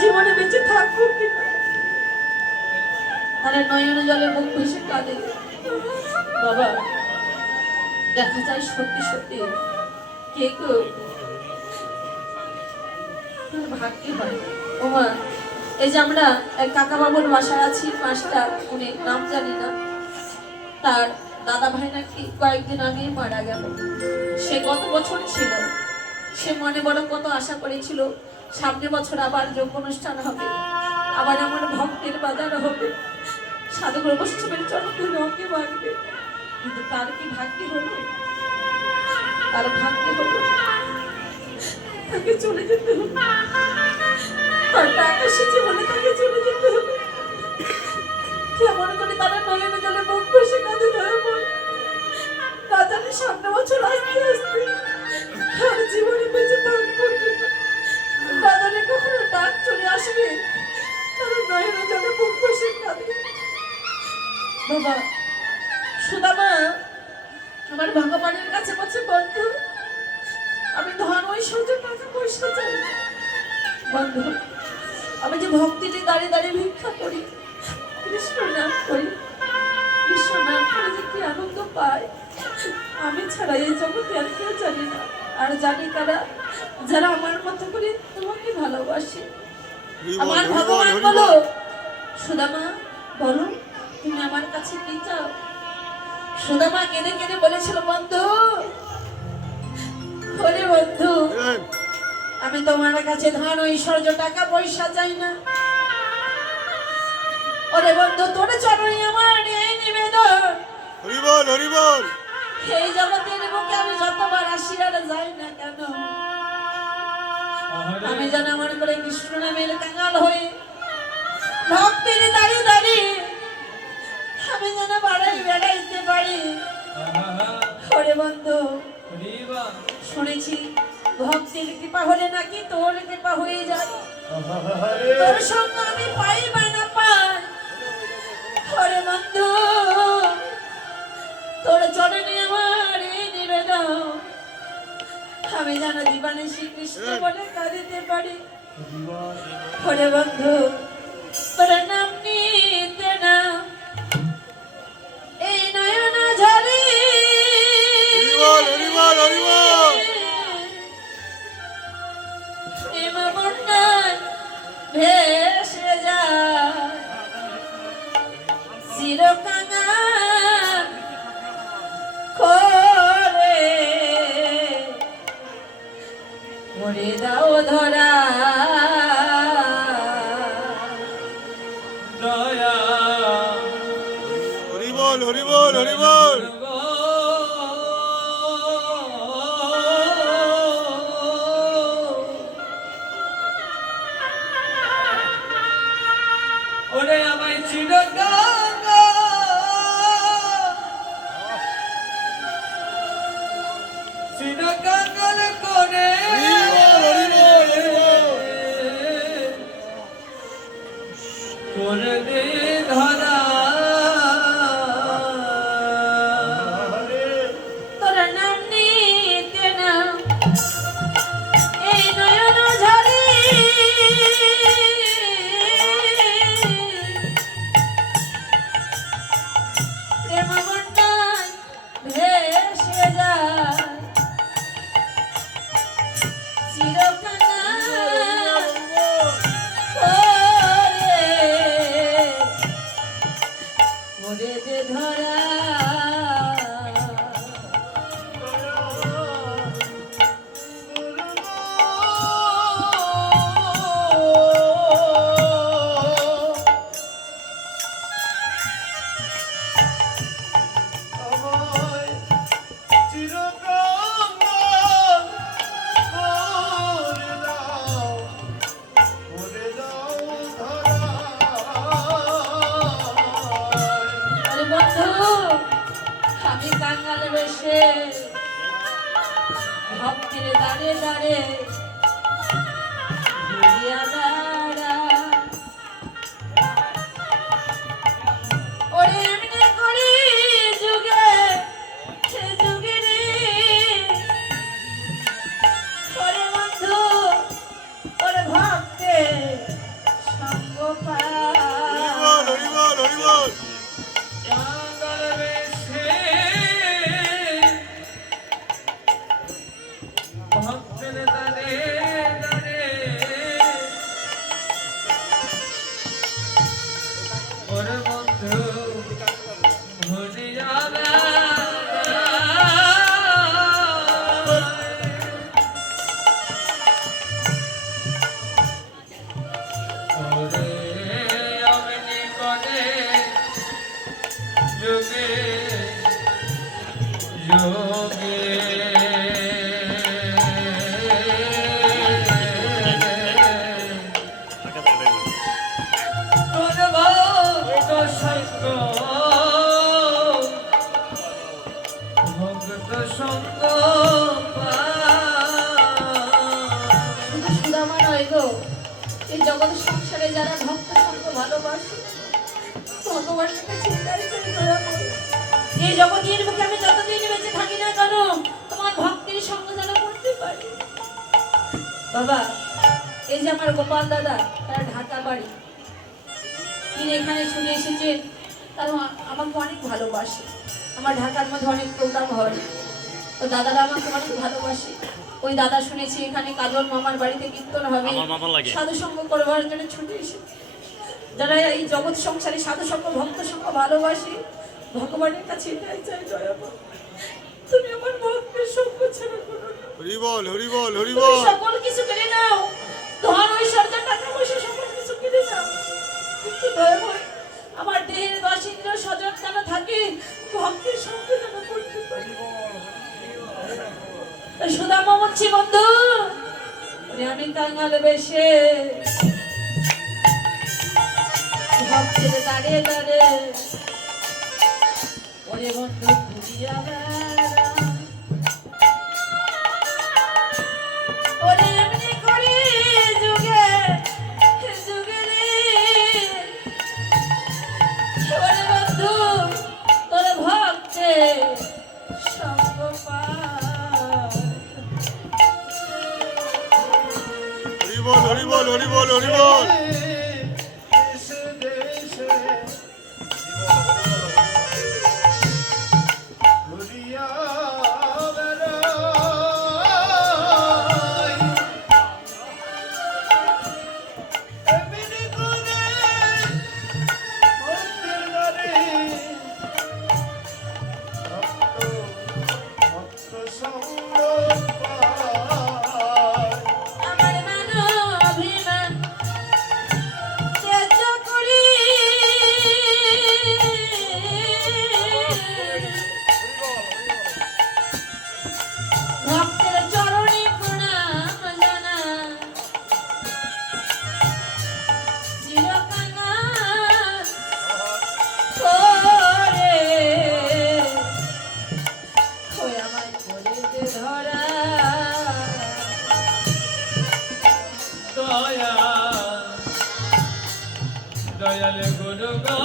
জীবনে বেঁচে থাকবো কিনা। তারা নয়ন জলে মুখ ভেসে কাঁদে। বাবা, দেখা যায় সত্যি সত্যি কে গো ভাগ্যে হয়। ওমা, এই যে আমরা এক কাকা বাবুর বাসায় আছি, মাস্টার, উনি নাম জানি না, তার দাদা ভাই নাকি কয়েকদিন আগে মারা গেল। সে গত বছর ছিল, সে মনে বড় কত আশা করেছিল সামনে বছর আবার যোগ্য অনুষ্ঠান হবে, আবার আমার ভক্তের বাজার হবে, সাধুগুরু বৈষ্ণবের চরণ ধরে ওকে মারবে। কিন্তু তার কি ভাগ্যে হলো? তার ভাগ্যে হলো তাকে চলে যেতে হলো। তার টাকা এসেছে বলে তাকে চলে যেতে হলো। কেমন করে তারা নয়নে জলে মুখ বসে কাঁদে ধরে পড়ে। না জানি সামনে বছর আসতে আসতে আর জীবনে বেঁচে থাকবো কিনা। না জানি কখনো ডাক চলে আসবে, তারা নয়নে জলে মুখ বসে কাঁদে। বাবা, সুদামা আমার ভগবানের কাছে বলছে, বন্ধু আমি ধন ঐশ্বর্য টাকা পয়সা চাই না। বন্ধু, আমি যে ভক্তিতে দাঁড়িয়ে দাঁড়িয়ে ভিক্ষা করি, কৃষ্ণ নাম করি, কৃষ্ণ নাম করে যে কি আনন্দ পাই, আমি ছাড়া এই জগতে আর কেউ জানি না। আর জানি কারা, যারা আমার মতো করে তোমাকে ভালোবাসে। আমার ভগবান বলো, সুদামা বলো তুমি আমার কাছে কি চাও? সুদামা কেঁদে কেঁদে বলেছিল, বন্ধু, ওরে বন্ধু, আমি তোমার কাছে ধন ঐশ্বর্য টাকা পয়সা চাই না। ওরে বন্ধু, তোর চরণে আমার এই নিবেদন। হরি বল, হরি বল। এই জগতের বুকে আমি যতবার আসি আর যাই না কেন, আমি যেন আমার করে কৃষ্ণ নামের কাঙাল হয়ে ভক্তির দাঁড়িয়ে দাঁড়িয়ে আমি যেন বাড়াই বেড়াইতে পারি। ওরে বন্ধু, শুনেছি ভক্তির কৃপা হলে নাকি তোর কৃপা হয়ে যায়। তোর সঙ্গে আমি পাই বা না পাই, ওরে বন্ধু, তোর চরণে আমার এই নিবেদন, আমি যেন জীবনে শ্রীকৃষ্ণ বলে কাঁদিতে পারি। ওরে বন্ধু, তোর নাম নিতে না এই নয়ন ঝরে ভেসে যায় চিরকাঙা করে মরে দাও ধরা দয়া। হরি বল, হরি বল, হরি বল। ওরে আমায় চিরকাঙা চিরকাঙাল করে করে দে ধরা। তোর নাম নিতে না এই নয়ন ঝরে প্রেম বন্যায় ভেসে যায় চিরকাঙা করে মরে দে ধরা। আমি কাঙ্গাল বেশে ভক্তির দাঁড়ে দাঁড়ে ওরে এমনি করি যুগে সে যুগে রে। ওরে বন্ধু, ওরে ভক্তে গো, এই জগৎ সংসারে যারা ভক্ত সঙ্গ ভালোবাসে ভগবানের কাছে তাই চাই দয়া করে। এই জগতের বুকে আমি যতদিন বেঁচে থাকি না কেন তোমার ভক্তির সঙ্গ যেন করতে পারি। বাবা, এই যে আমার গোপাল দাদা, তার ঢাকা বাড়ি, তিনি এখানে শুনে এসেছেন, তারা আমাকে অনেক ভালোবাসে। আমার ঢাকার মধ্যে অনেক প্রোগ্রাম হয়, তো দাদারা আমাকে অনেক ভালোবাসে। ওই দাদা শুনেছি এখানে কাজল মামার বাড়িতে কীর্তন হবে, সাধু সঙ্গ করবার জন্য ছুটে এসেছে। যারা এই জগৎ সংসারে সাধু সঙ্গ ভক্ত সঙ্গ ভালোবাসি, ভগবানের কাছে এটাই চাই দয়া করো, তুমি আমার ভক্তের সঙ্গ ছেড়ে করো না। হরি বল, হরি বল, হরি তুমি বল। সকল কিছু কেড়ে নাও, ধন ঐশ্বর্য টাকা পয়সা সকল কিছু কেড়ে নাও, কিন্তু দয়া করে আমার দেহের 10 ইন্দ্রিয় সজাগ যেন থাকে, ভক্তের সঙ্গে যেন করতে পারি। সুদামা বলছি বন্ধু, আমি কাঙাল বেশে ভক্তের দাঁড়িয়ে দাঁড়িয়ে ওরে বন্ধু ঘুরিয়া বেড়া, ওরে এমনি করে যুগে যুগে রে, ওরে বন্ধু তোর ভক্তে সঙ্গ পায়। হরি বল, হরি বল, হরি বল, হরি বল। আমার মানো অভিমান তেজ করি, ভক্তের চরণে প্রণাম জানা, চিরকাঙাল করে ওই আমায় করে দে ধরা। দয়াল গুরু গো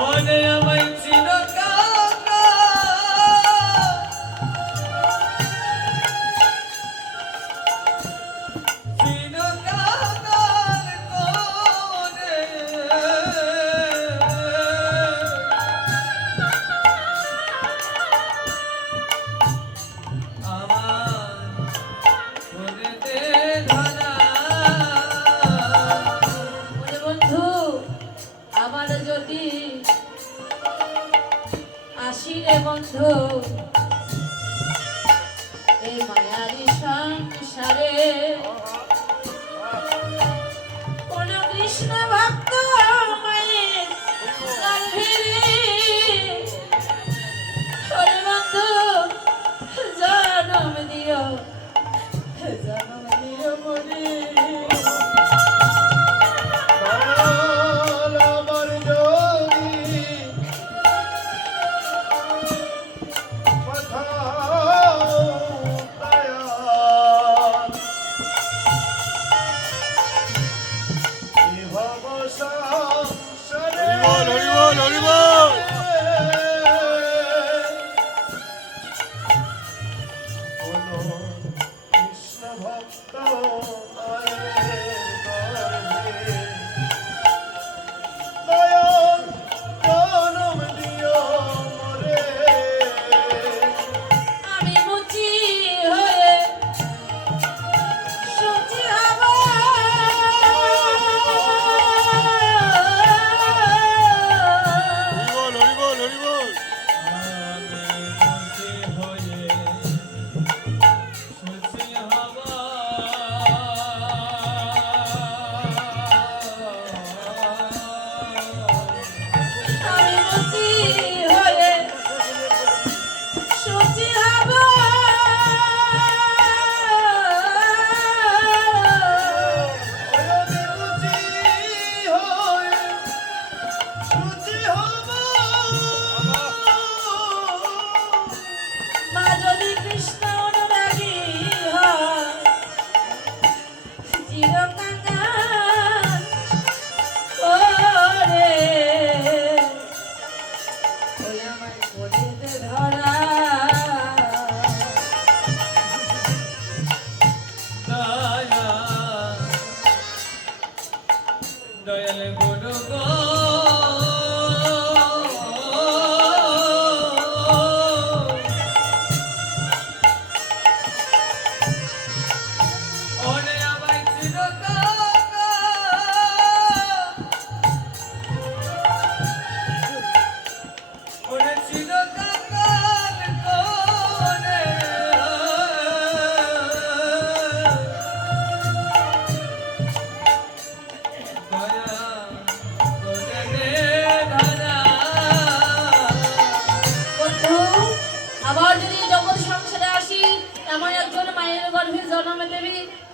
ওরে আমায় চিরকাল করে ওরে বন্ধু, আমার যদি আসি রে বন্ধু এই মায়ারি সংসারে, কোন কৃষ্ণ ভক্ত মায়ের গর্ভে, ওরে বন্ধু জনম দিও মনে।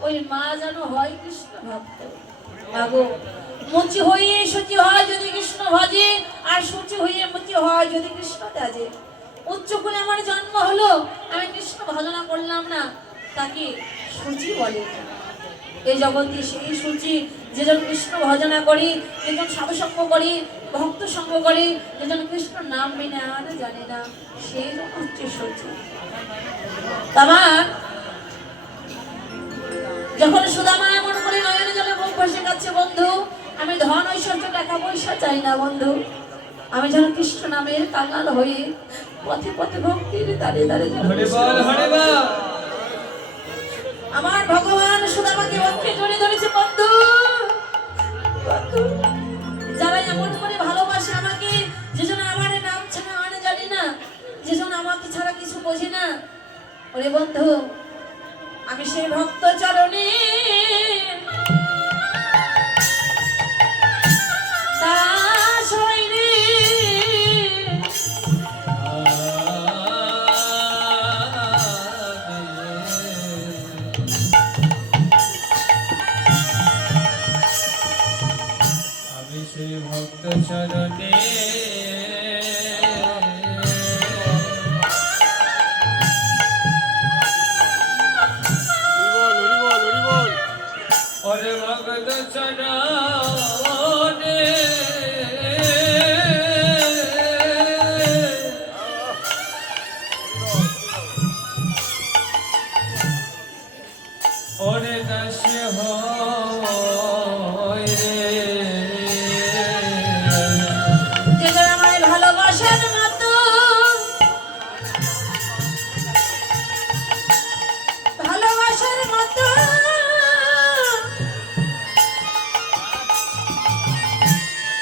ওই মা যেন হয় কৃষ্ণ ভক্ত। মাগো, মুচি হয়ে সূচি হয় যদি কৃষ্ণ ভজে, আর সূচি হয়ে মুচি হয় যদি কৃষ্ণ ত্যাজে। উচ্চ কুলে আমার জন্ম হলো, আমি কৃষ্ণ ভজনা করলাম না, তাকে সূচি বলে। এই জগতে সেই সূচি যেজন কৃষ্ণ ভজনা করি, যেজন সাধুসঙ্গ করি, ভক্ত সঙ্গ করি, যেজন কৃষ্ণ নাম মেনে আর জানে না, সেই জন হচ্ছে সূচি। আমার যখন সুদামা এমন করে নয়নে জলে মুখ ভাসে কাচ্ছে, বন্ধু আমি ধন ঐশ্বর্য টাকা পয়সা চাই না বন্ধু, আমি যেন কৃষ্ণ নামের কাঙাল হয়ে পথে পথে ভক্তির দ্বারে দ্বারে আমার ভগবান সুদামাকে বক্ষে জড়িয়ে ধরেছে। বন্ধু, বন্ধু, যারা এমন করে ভালোবাসে আমাকে, যেজন আমার নাম ছাড়া আর জানি না, যেজন আমাকে ছাড়া কিছু বোঝে না, ওরে বন্ধু আমি সেই ভক্ত চরণে দাস হই রে। আমি সেই ভক্ত চরণে ওরে ভগত চরণে ওরে দাস হয় রে। যেজন আমায় ভালোবাসার মতো, ভালোবাসার মতো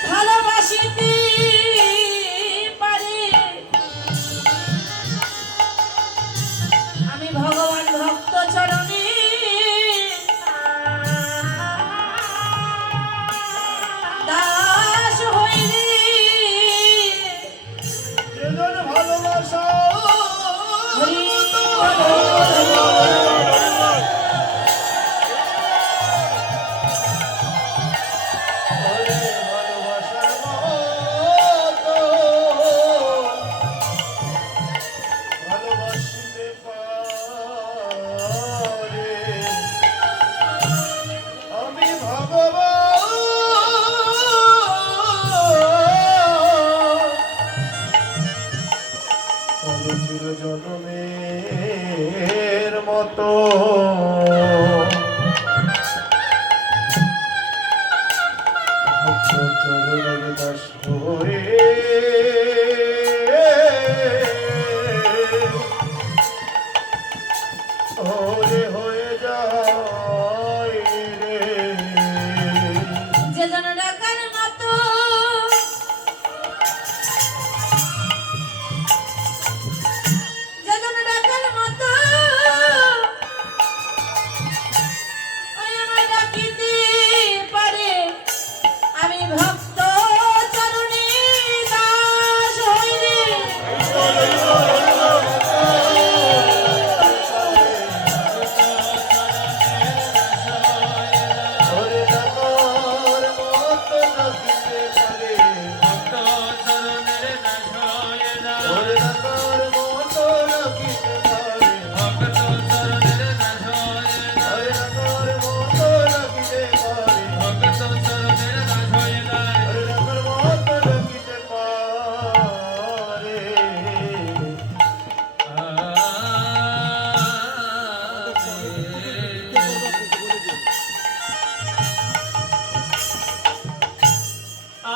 ভালোবাসিতে পারে, আমি ভগবান ভক্ত চরণে দাস হই রে। যেজন ভালোবাসা হরি ওরে ভালোবাসার মতো ভালোবাসিতে পারে, আমি ভগবান চির জনমের মতো ভক্ত চরণের দাস হয়ে হরে হয়ে যায় রে। যেজন ডাকার মতো, যেজন ডাকার মতো ওই আমায় ডাকিতে পারে, আমি ভক্ত চরণে দাস হই রে। হরে ডাকার মতো ডাকিতে পারে, ভক্ত চরণের দাস হয়ে না। হরে ডাকার মতো ডাকিতে পারে, ভক্ত চরণের দাস হয়ে না। হরে ডাকার মতো ডাকিতে পারে, ভক্ত চরণের দাস হয়ে না। হরে ডাকার মতো ডাকিতে পারে।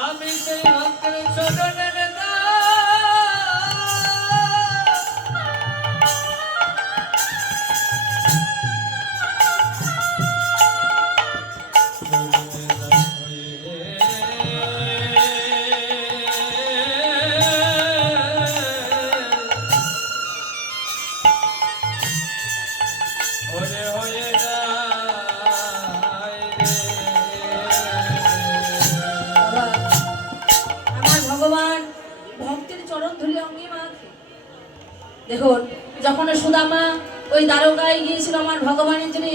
আমি সেই ভক্তের চরণের দাস। চরণের দাস হয়ে ওরে হয়ে যায় রে। বাবা, আমার ভগবান ভক্তির চরণ ধুলি অঙ্গে মাখে। দেখুন, যখন সুদামা ওই দ্বারকায় গিয়েছিল আমার ভগবানের জন্য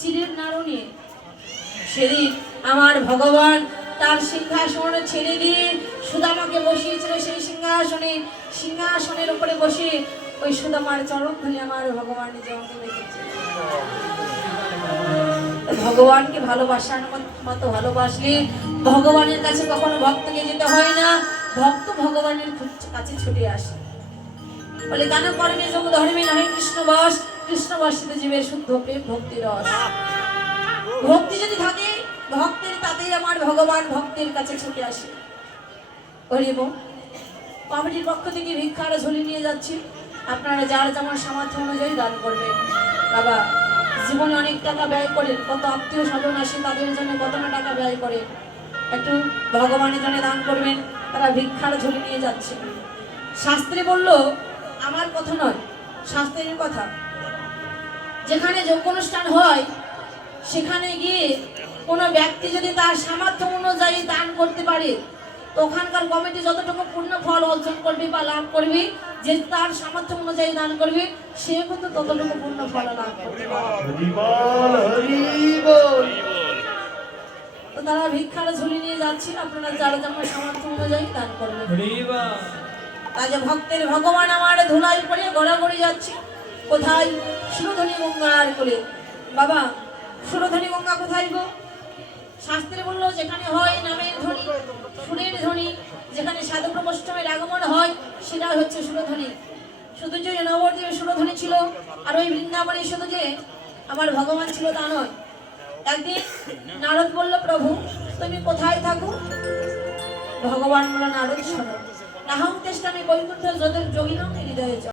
চিলের নাড়ু নিয়ে। সেদিন আমার ভগবান তার সিংহাসন ছেড়ে দিয়ে সুদামাকে বসিয়েছিল সেই সিংহাসনে। সিংহাসনের উপরে বসে ওই সুদামার চরণ ধরে আমার ভগবান নিজে অঙ্গে রেখেছে। ভগবানকে ভালোবাসার মতো ভালোবাসলে ভগবানের কাছে কখনো ভক্তকে যেতে হয় না, ভক্ত ভগবানের কাছে ছুটে আসে। বলে কেন কর্মে যোগ ধর্মে নয় কৃষ্ণ বস, কৃষ্ণ বসিত জীবের শুদ্ধ প্রেম ভক্তি রস। ভক্তি যদি থাকে ভক্তের, তাতেই আমার ভগবান ভক্তের কাছে ছুটে আসে। হরিব কমিটির পক্ষ থেকে ভিক্ষার ঝুলি নিয়ে যাচ্ছি, আপনারা যার যেমন সামর্থ্য অনুযায়ী দান করবেন। বাবা জীবনে অনেক টাকা ব্যয় করেন, কত আত্মীয় স্বজন আসে তাদের জন্য কত না টাকা ব্যয় করেন, একটু ভগবানের জন্য দান করবেন। তারা ভিক্ষার ঝুলি নিয়ে যাচ্ছে। শাস্ত্রে বলল, আমার কথা নয়, শাস্ত্রের কথা, যেখানে যোগ্য অনুষ্ঠান হয় সেখানে গিয়ে কোনো ব্যক্তি যদি তার সামর্থ্য অনুযায়ী দান করতে পারে, তো ওখানকার কমিটি যতটুকু পূর্ণ ফল অর্জন করবে বা লাভ করবে, যে তার সামর্থ্য অনুযায়ী দান করবে সে কিন্তু ততটুকু পূর্ণ ফল লাভ করবে। তো তারা ভিক্ষার ঝুলি নিয়ে যাচ্ছে, আপনারা যারা যেমন সামর্থ্য অনুযায়ী দান করবেন। আজ ভক্তের ভগবান আমার ধুলাই করে গড়াগড়ি যাচ্ছে। কোথায়? সুরধনী গঙ্গার কোলে। বাবা সুরধনী গঙ্গা কোথায় গো? শাস্ত্রে বললো যেখানে হয় নামের ধ্বনি, সুরের ধ্বনি, যেখানে সাধু প্রবষ্টমের আগমন হয় সেটা হচ্ছে সুরধ্বনি। শুধু যে নবদ্বীপে সুরধ্বনি ছিল আর ওই বৃন্দাবনে শুধু যে আমার ভগবান ছিল তা নয়। একদিন নারদ বলল, প্রভু তুমি কোথায় থাকো? ভগবান বলল, নারদ শোনো, নাহং তেষ্টামি বৈকুণ্ঠ যোগিনং হৃদয়ে চ।